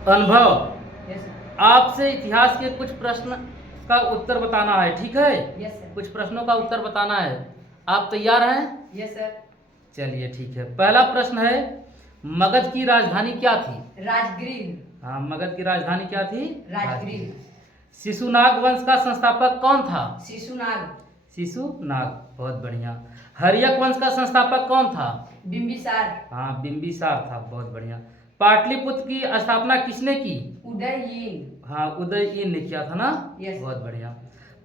अनुभव, yes sir. आपसे इतिहास के कुछ प्रश्न का उत्तर बताना है, ठीक है? Yes sir. कुछ प्रश्नों का उत्तर बताना है। आप तैयार हैं? Yes sir. चलिए ठीक है। पहला प्रश्न है, मगध की राजधानी क्या थी? राजगृह। हाँ, मगध की राजधानी क्या थी? राजगृह। शिशुनाग वंश का संस्थापक कौन था? शिशुनाग। शिशुनाग, बहुत बढ़िया। हर्यक वंश का संस्थापक कौन था? बिंबिसार। हाँ, बिंबिसार था, बहुत बढ़िया। पाटलिपुत्र की स्थापना किसने की? उदययीन। हाँ, उदययीन ने किया था ना? यस। बहुत बढ़िया।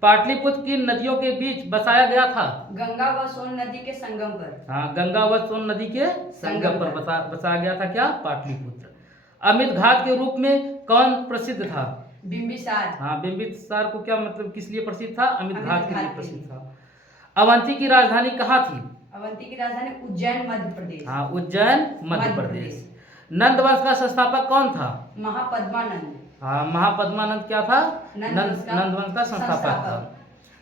पाटलिपुत्र की नदियों के बीच बसाया गया था? गंगा व सोन नदी के संगम पर। हाँ, गंगा व सोन नदी के संगम पर बसाया गया था क्या? पाटलिपुत्र। अमित घाट के रूप में कौन प्रसिद्ध था? बिंबिसार। हाँ, बिंबिसार को क्या मतलब किस लिए प्रसिद्ध था? अमित घाट के लिए के प्रसिद्ध लिए। था। अवंती की राजधानी कहाँ थी? अवंती की राजधानी उज्जैन मध्य प्रदेश। हाँ, उज्जैन मध्य प्रदेश। नंद वंश का संस्थापक कौन था? महापद्मानंद। हाँ, महापद्मानंद क्या था? नंद वंश का संस्थापक था।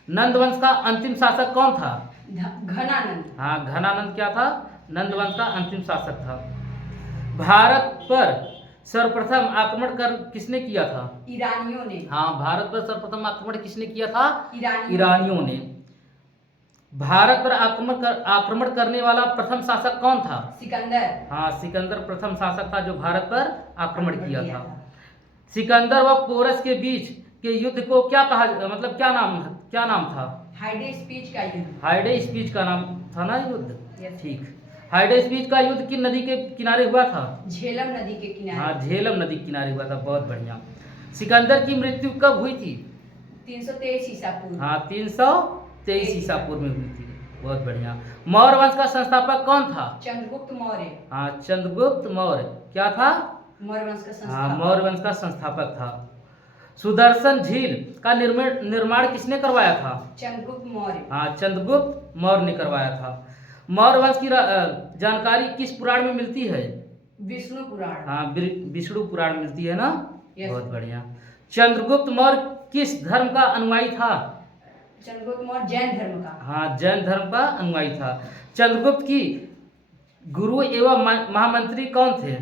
नंद वंश का अंतिम शासक कौन था? घनानंद। हाँ, घनानंद क्या था? नंद वंश का अंतिम शासक था। भारत पर सर्वप्रथम आक्रमण कर किसने किया था? ईरानियों ने। हाँ, भारत पर सर्वप्रथम आक्रमण किसने किया था? ईरानियों ने। भारत पर आक्रमण करने वाला प्रथम शासक कौन था? सिकंदर। हाँ, सिकंदर प्रथम शासक था जो भारत पर आक्रमण किया था। सिकंदर व पोरस के बीच के युद्ध को क्या कहा, मतलब क्या नाम था? हाइडे स्पीच का युद्ध। हाइडे स्पीच का नाम था ना युद्ध? यस। ठीक। हाइडे स्पीच का युद्ध किन नदी के किनारे हुआ था? झेलम नदी के किनारे। हाँ, झेलम नदी के किनारे हुआ था, बहुत बढ़िया। सिकंदर की मृत्यु कब हुई थी? 323 ईसा पूर्व। हाँ, 323 ईसा पूर्व में हुई थी, बहुत बढ़िया। मौर्य वंश का संस्थापक कौन था? चंद्रगुप्त मौर्य। हाँ, चंद्रगुप्त मौर्य क्या था? मौर्य वंश का हाँ, संस्थापक। मौर्य वंश का संस्थापक था। सुदर्शन झील का निर्माण किसने करवाया था? चंद्रगुप्त मौर्य। हाँ, चंद्रगुप्त मौर्य ने करवाया था। मौर्य वंश की जानकारी किस पुराण में मिलती है? विष्णु पुराण। हाँ, विष्णु पुराण मिलती है ना? यस। बहुत बढ़िया। चंद्रगुप्त मौर्य किस धर्म का अनुयायी था? चंद्रगुप्त मौर्य जैन धर्म का। हाँ, जैन धर्म का अनुयायी था। चंद्रगुप्त की गुरु एवं महामंत्री कौन थे?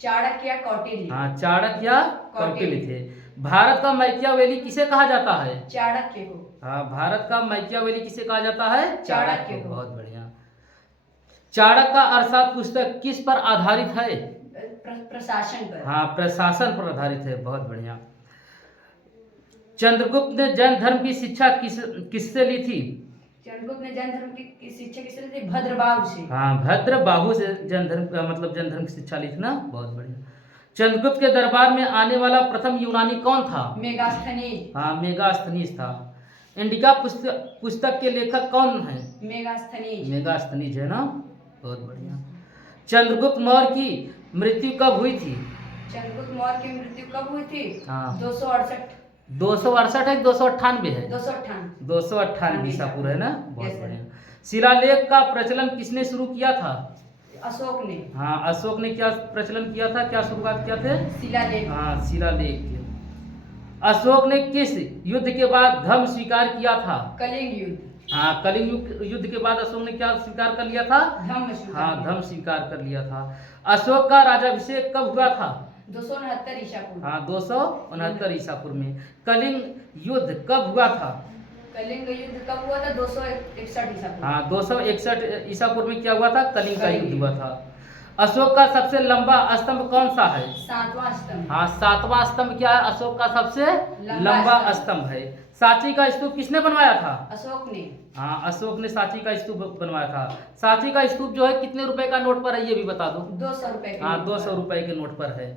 चाणक्य या कौटिल्य। हाँ, चाणक्य या कौटिल्य थे। भारत का मैकियावेली किसे कहा जाता है? चाणक्य को। हाँ, भारत का मैकियावेली किसे कहा जाता है? चाणक्य को। बहुत बढ़िया। चाणक्य का अर्थशास्त्र पुस्तक किस पर आधारित है? प्रशासन पर। हाँ, प्रशासन पर आधारित है, बहुत बढ़िया। चंद्रगुप्त ने जैन धर्म की शिक्षा किससे ली थी? चंद्रगुप्त ने जैन धर्म की शिक्षा किससे ली थी? भद्रबाहु से। हाँ, भद्रबाहु से जैन धर्म की शिक्षा ली थी ना? बहुत बढ़िया। चंद्रगुप्त के दरबार में आने वाला प्रथम यूनानी कौन था? मेगास्थनीज। हाँ, मेगास्थनीज था। इंडिका पुस्तक के लेखक कौन है? मेगास्थनीज है ना? बहुत बढ़िया। चंद्रगुप्त मौर्य की मृत्यु कब हुई थी? चंद्रगुप्त मौर्य की मृत्यु कब हुई थी? हाँ, 268। 268 है, 298 है? 298। 298 ईसा पूर्व है ना? बहुत बढ़िया। शिलालेख का प्रचलन किसने शुरू किया था? अशोक ने। हाँ, अशोक ने क्या प्रचलन किया था, क्या शुरुआत किया थे? शिलालेख। हाँ, शिलालेख। अशोक ने किस युद्ध के बाद धर्म स्वीकार किया था? कलिंग युद्ध। हाँ, कलिंग युद्ध के बाद अशोक ने क्या स्वीकार कर लिया था? धम्म। हाँ, धर्म स्वीकार कर लिया था। अशोक का राजाभिषेक कब हुआ था? 269 ईसा पूर्व। हाँ, 269 ईसा पूर्व में। कलिंग युद्ध कब हुआ था? कलिंग युद्ध कब हुआ था? 261 ईसा पूर्व। हाँ, 261 ईसा पूर्व में क्या हुआ था? कलिंग का युद्ध हुआ था। अशोक का सबसे लंबा स्तंभ कौन सा है? 7वां स्तंभ। हाँ, 7वां स्तंभ क्या है? अशोक का सबसे लंबा स्तंभ है। सांची का स्तूप किसने बनवाया था? अशोक ने। हाँ, अशोक ने सांची का स्तूप बनवाया था। सांची का स्तूप जो है कितने रुपए का नोट पर है, ये भी बता दो। 200 रुपए। हाँ, 200 रुपए के नोट पर है।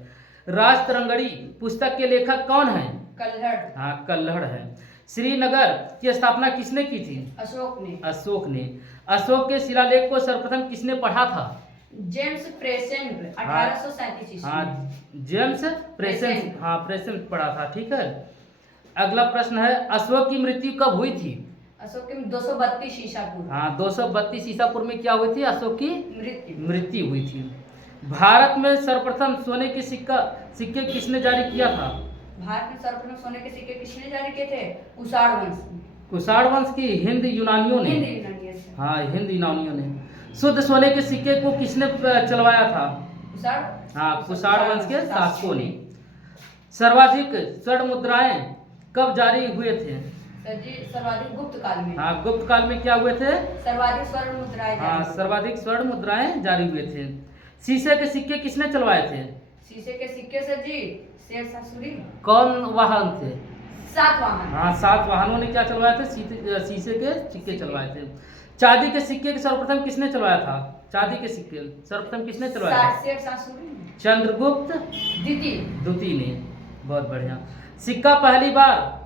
राजतरंगड़ी पुस्तक के लेखक कौन है? कल्हड़। हाँ, कल्हड़ है। श्रीनगर की स्थापना किसने की थी? अशोक ने। अशोक ने। अशोक के शिलालेख को सर्वप्रथम किसने पढ़ा था? जेम्स प्रेसेंट 1837 ईस्वी। हाँ, जेम्स प्रेसेंट। हाँ, प्रेसेंट पढ़ा था, ठीक है। अगला प्रश्न है, अशोक की मृत्यु कब हुई थी? अशोक की 232 ईसा पूर्व। हाँ, 232 ईसा पूर्व में क्या हुई थी? अशोक की मृत्यु हुई थी। भारत में सर्वप्रथम सोने के सिक्के किसने जारी किया था? भारत में सर्वप्रथम सोने के सिक्के किसने जारी किए थे? कुषाण वंश। कुषाण वंश की हिंद यूनानियों ने। हाँ, हिंद यूनानियों ने। शुद्ध सोने के सिक्के को किसने चलवाया था? कुषाण। हाँ, कुषाण वंश के शासकों ने। सर्वाधिक स्वर्ण मुद्राएं कब जारी हुए थे? सर जी सर्वाधिक गुप्त काल में। हाँ, गुप्त काल में क्या हुए थे? सर्वाधिक स्वर्ण मुद्राएं हाँ, जारी। सर्वाधिक स्वर्ण मुद्राएं जारी हुए थे। शीशे के सिक्के किसने चलवाए थे? शीशे के सिक्के सर जी शेरशाह सूरी। कौन वाहन थे? 7 वाहन। हाँ, 7 वाहनों ने क्या चलवाए थे? शीशे के सिक्के चलवाए थे। चांदी के सिक्के के सर्वप्रथम किसने चलवाया था? चांदी के सिक्के सर्वप्रथम किसने चलवाया था? शेरशाह सूरी। चंद्रगुप्त द्वितीय ने। बहुत बढ़िया। सिक्का पहली बार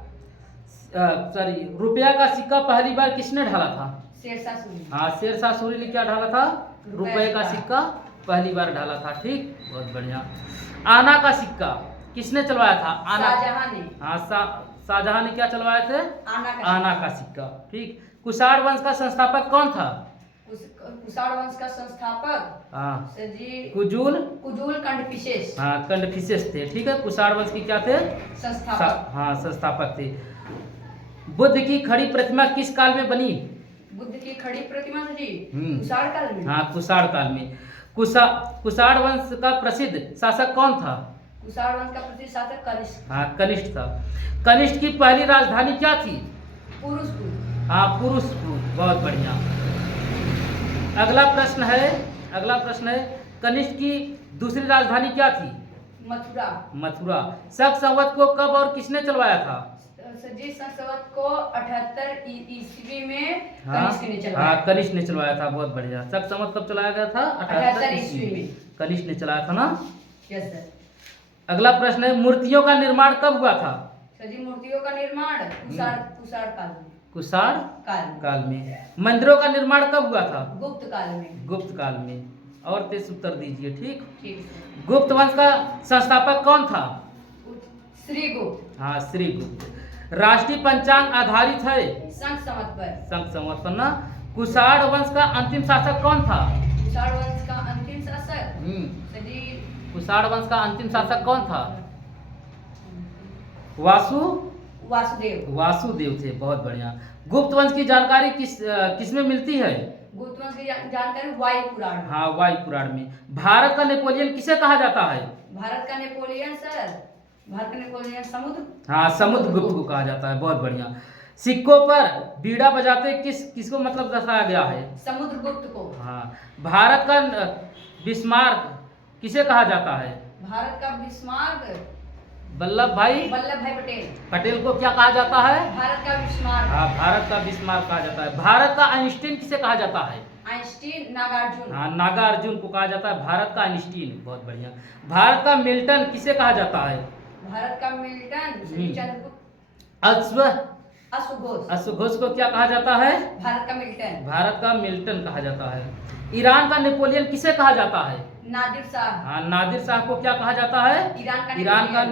रुपया का सिक्का पहली बार किसने ढाला था? शेरशाह सूरी। हाँ, शेरशाह सूरी ने क्या ढाला था? रुपये का सिक्का पहली बार ढाला था। ठीक, बहुत बढ़िया। आना का सिक्का किसने चलवाया था? शाहजहां ने। हाँ, शाहजहां ने क्या चलवाए थे? आना का सिक्का। ठीक। कुषाण वंश का संस्थापक कौन था? कुषाण वंश का संस्थापक हाँ सर जी कुजूल कंडफिसेस। हाँ, कंडफिसेस थे। ठीक है, कुषाण वंश की क्या थे? संस्थापक। हाँ, संस्थापक थे। बुद्ध की खड़ी प्रतिमा किस काल में बनी? बुद्ध की खड़ी प्रतिमा जी कुषाण काल में। हाँ, कुषाण काल में। कुषाण वंश का प्रसिद्ध शासक कौन था? कुषाण वंश का प्रसिद्ध शासक कनिष्क। हाँ, कनिष्क था। कनिष्क की पहली राजधानी क्या थी? पुरुषपुर। हाँ, पुरुषपुर। बहुत बढ़िया। अगला प्रश्न है कनिष्क की दूसरी राजधानी क्या थी? मथुरा। शक संवत को कब और किसने चलवाया था? सर जी संवत को 78 ईस्वी में कनिष्क ने चलवाया। हाँ, कनिष्क ने चलवाया था। बहुत बढ़िया। शक संवत कब चलाया गया था? 78 ईस्वी में कनिष्क ने चलाया था ना। Yes sir. अगला प्रश्न है मूर्तियों का निर्माण कब हुआ था? सर जी मूर्तियों का निर्माण कुषाण काल में। मंदिरों का निर्माण कब हुआ था? गुप्त काल में। और तेज उत्तर दीजिए। ठीक। गुप्त वंश का संस्थापक कौन था? श्रीगुप्त। हाँ, श्रीगुप्त। राष्ट्रीय पंचांग आधारित है संख संवत पर ना। कुषाण वंश का अंतिम शासक कौन था? कुषाण वंश का अंतिम शासक कुषाण वंश का अंतिम शासक कौन था? वासुदेव थे। बहुत बढ़िया। गुप्त वंश की जानकारी किसमें मिलती है? गुप्त वंश की जानकारी वायु पुराण। हाँ, वायु पुराण में। भारत का नेपोलियन किसे कहा जाता है? भारत का नेपोलियन समुद्र। हाँ, समुद्रगुप्त को कहा जाता है। बहुत बढ़िया। सिक्कों पर बीड़ा बजाते किसको मतलब दर्शाया गया है? समुद्रगुप्त को। हाँ। भारत का बिस्मार्क किसे कहा जाता है? भारत का बिस्मार्क वल्लभ भाई पटेल को क्या कहा जाता है? भारत का बिस्मार्क। हाँ, भारत का बिस्मार्क कहा जाता है। भारत का आइंस्टीन किसे कहा जाता है? आइंस्टीन नागार्जुन। हाँ, नागार्जुन को कहा जाता है। भारत का आइंस्टीन। बहुत बढ़िया। भारत का मिल्टन किसे कहा जाता है? भारत का मिल्टन अश्वघोष को क्या कहा जाता है? भारत का मिल्टन कहा जाता है। ईरान का नेपोलियन किसे कहा जाता है? नादिर शाह। हाँ, नादिर शाह को क्या कहा जाता है? ईरान का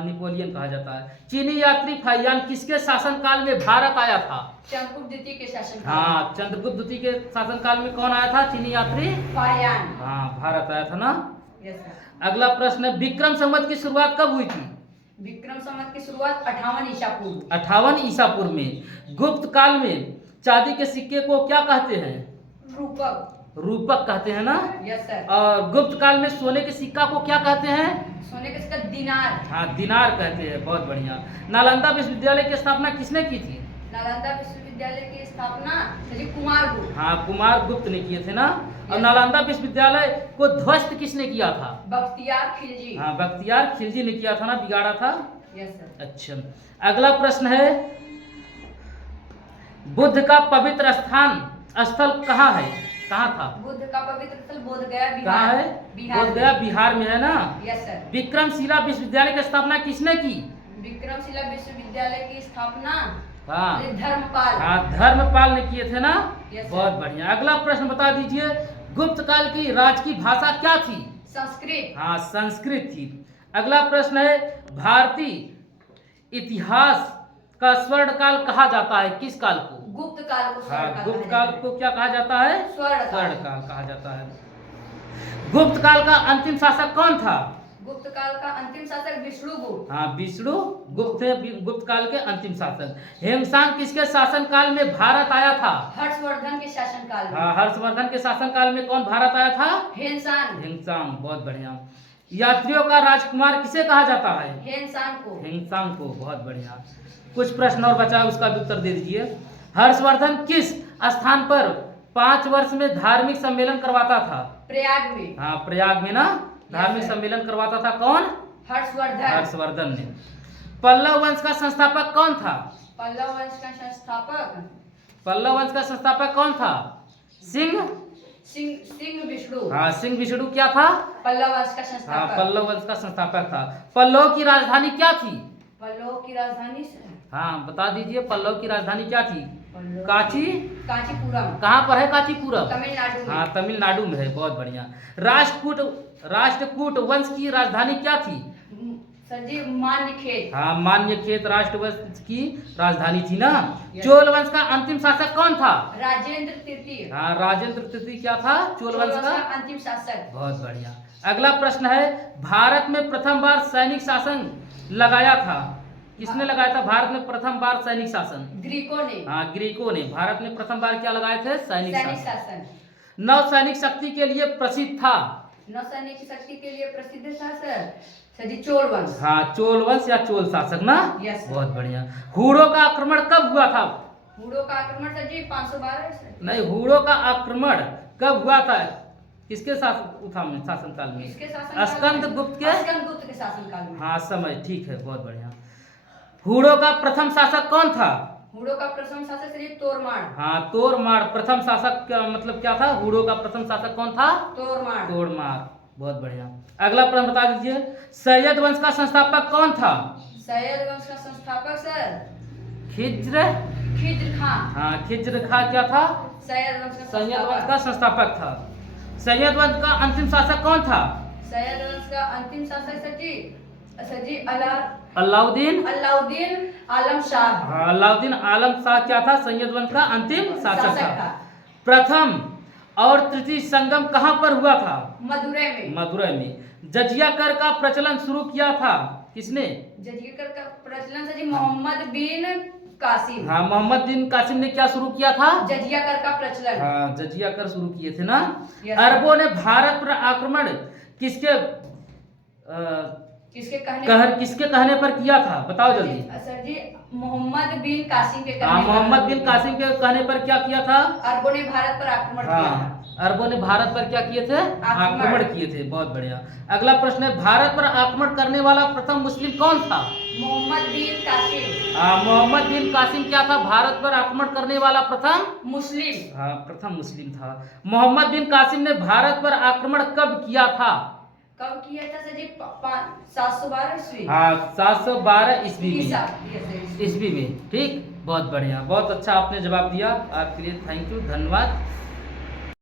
नेपोलियन कहा जाता है। चीनी यात्री फाहियान किसके शासनकाल में भारत आया था? चंद्रगुप्त द्वितीय के शासनकाल। हाँ, चंद्रगुप्त द्वितीय के शासनकाल में कौन आया था? चीनी यात्री फाहियान। हाँ, भारत आया था ना। Yes sir. अगला प्रश्न है विक्रम संवत की शुरुआत कब हुई थी? विक्रम संवत की शुरुआत 58 ईसा पूर्व में। गुप्त काल में चांदी के सिक्के को क्या कहते हैं? रूपक कहते हैं ना। Yes sir. और गुप्त काल में सोने के सिक्का को क्या कहते हैं? सोने के सिक्का दिनार। हाँ, दिनार कहते हैं। बहुत बढ़िया। नालंदा विश्वविद्यालय की स्थापना किसने की थी? नालंदा विश्वविद्यालय की स्थापना कुमारगुप्त। हाँ, कुमारगुप्त ने किए थे ना। और नालंदा विश्वविद्यालय को ध्वस्त किसने किया था? बख्तियार खिलजी। हाँ, बख्तियार खिलजी ने किया था ना, बिगाड़ा था। Yes sir. अच्छा, अगला प्रश्न है बुद्ध का पवित्र स्थल कहाँ है? कहाँ था? बुद्ध का पवित्र स्थल बोधगया बिहार। कहाँ है? बोधगया बिहार में है ना। Yes sir. विक्रमशिला विश्वविद्यालय की स्थापना किसने की? विक्रमशिला विश्वविद्यालय की स्थापना हाँ, धर्मपाल। हाँ, धर्मपाल ने किए थे ना। यस बहुत बढ़िया। अगला प्रश्न बता दीजिए गुप्त काल की राज की भाषा क्या थी? संस्कृत। हाँ, संस्कृत थी। अगला प्रश्न है भारतीय इतिहास का स्वर्ण काल कहा जाता है किस काल को? गुप्त काल को। हाँ, गुप्त काल को क्या कहा जाता है? स्वर्ण काल कहा जाता है। गुप्त काल का अंतिम शासक कौन था? गुप्त काल का अंतिम शासक विष्णुगुप्त। हाँ, विष्णुगुप्त थे गुप्त काल के अंतिम शासक। हेमसांग किसके शासन काल में भारत आया था? हर्षवर्धन के शासन काल में। हाँ, हर्षवर्धन के शासन काल में कौन भारत आया था? हेमसांग। बहुत बढ़िया। यात्रियों का राजकुमार किसे कहा जाता है? हेनसांग को। हिंगसांग को। बहुत बढ़िया। कुछ प्रश्न और बचा है, उसका भी उत्तर दे दीजिए। हर्षवर्धन किस स्थान पर 5 वर्ष में धार्मिक सम्मेलन करवाता था? प्रयाग में। हाँ, प्रयाग में ना धार्मिक सम्मेलन करवाता था। कौन? हर्षवर्धन। हर्षवर्धन ने। पल्लव वंश का संस्थापक कौन था? पल्लव वंश का संस्थापक। पल्लव वंश का संस्थापक कौन था? सिंह विष्णु। हाँ, सिंह विष्णु क्या था? पल्लव वंश का हाँ, संस्थापक। पल्लव वंश का संस्थापक था। पल्लव की राजधानी क्या थी? पल्लव की राजधानी हाँ, बता दीजिए, पल्लव की राजधानी क्या थी? कांचीपुरम। कहाँ पर है कांचीपुरम? तमिलनाडु में। हाँ, तमिलनाडु में है। बहुत बढ़िया। राष्ट्रकूट वंश की राजधानी क्या थी? सर जी, मान्यखेत। हाँ, मान्यखेत राष्ट्र वंश की राजधानी थी ना। चोल वंश का अंतिम शासक कौन था? राजेंद्र तृतीय। हाँ, राजेंद्र तृतीय क्या था? चोल वंश का अंतिम शासक। बहुत बढ़िया। अगला प्रश्न है, भारत में प्रथम बार सैनिक शासन लगाया था? किसने लगाया था भारत में प्रथम बार सैनिक शासन? ग्रीकों ने। हाँ, ग्रीकों ने भारत में प्रथम बार क्या लगाए थे? सैनिक शासन। नौसैनिक शक्ति के लिए प्रसिद्ध था? नौसैनिक शक्ति के लिए प्रसिद्ध शासक सदी चोल वंश। हाँ, चोल वंश या चोल शासक ना। यस। बहुत बढ़िया। हुड़ों का आक्रमण कब हुआ था? हुड़ों का आक्रमण सर जी 512 नहीं, हुड़ों का आक्रमण कब हुआ था? किसके शासनकाल में? किसके शासनकाल? स्कंदगुप्त के शासनकाल में। हाँ, समय ठीक है। बहुत बढ़िया। हुड़ों का प्रथम शासक कौन था? हुड़ों का प्रथम शासक सर जी तोरमाड़। हाँ, तोरमाड़। प्रथम शासक का मतलब क्या था? हुड़ों का प्रथम शासक कौन था? तोरमाड़। बहुत बढ़िया। अगला प्रश्न बता दीजिए, सैयद वंश का संस्थापक कौन था? सैयद वंश का संस्थापक सर खिज्र खां। हाँ, खिज्र खां क्या था? सैयद वंश का संस्थापक था। सैयद वंश का अंतिम शासक कौन था? सैयद वंश का अंतिम शासक सर जी अलाउद्दीन आलम शाह। हाँ, अलाउद्दीन आलम शाह क्या था? सैयद वंश का अंतिम शासक था। प्रथम और तृतीय संगम कहाँ पर हुआ था? मदुरै में। जजिया कर का प्रचलन शुरू किया था किसने? जजिया कर का प्रचलन सर जी मोहम्मद बिन कासिम। हाँ, मोहम्मद बिन कासिम ने क्या शुरू किया था? जजिया कर का प्रचलन। हाँ, जजिया कर शुरू किए थे ना। अरबों ने भारत पर आक्रमण किसके कहने पर किया था? बताओ जल्दी। सर जी मोहम्मद बिन कासिम के मोहम्मद बिन कासिम के कहने पर क्या किया था? अरबों ने भारत पर आक्रमण किया था। अरबों ने भारत पर क्या किए थे? आक्रमण किए थे। बहुत बढ़िया। अगला प्रश्न है, भारत पर आक्रमण करने वाला प्रथम मुस्लिम कौन था? मोहम्मद बिन कासिम। मोहम्मद बिन कासिम क्या था? भारत पर आक्रमण करने वाला प्रथम मुस्लिम। हाँ, प्रथम मुस्लिम था। मोहम्मद बिन कासिम ने भारत पर आक्रमण कब किया था? कब किया था सर जी? 712 ईस्वी। हाँ, 712 ईस्वी में। ठीक, बहुत बढ़िया। बहुत अच्छा आपने जवाब दिया। आपके लिए थैंक यू, धन्यवाद।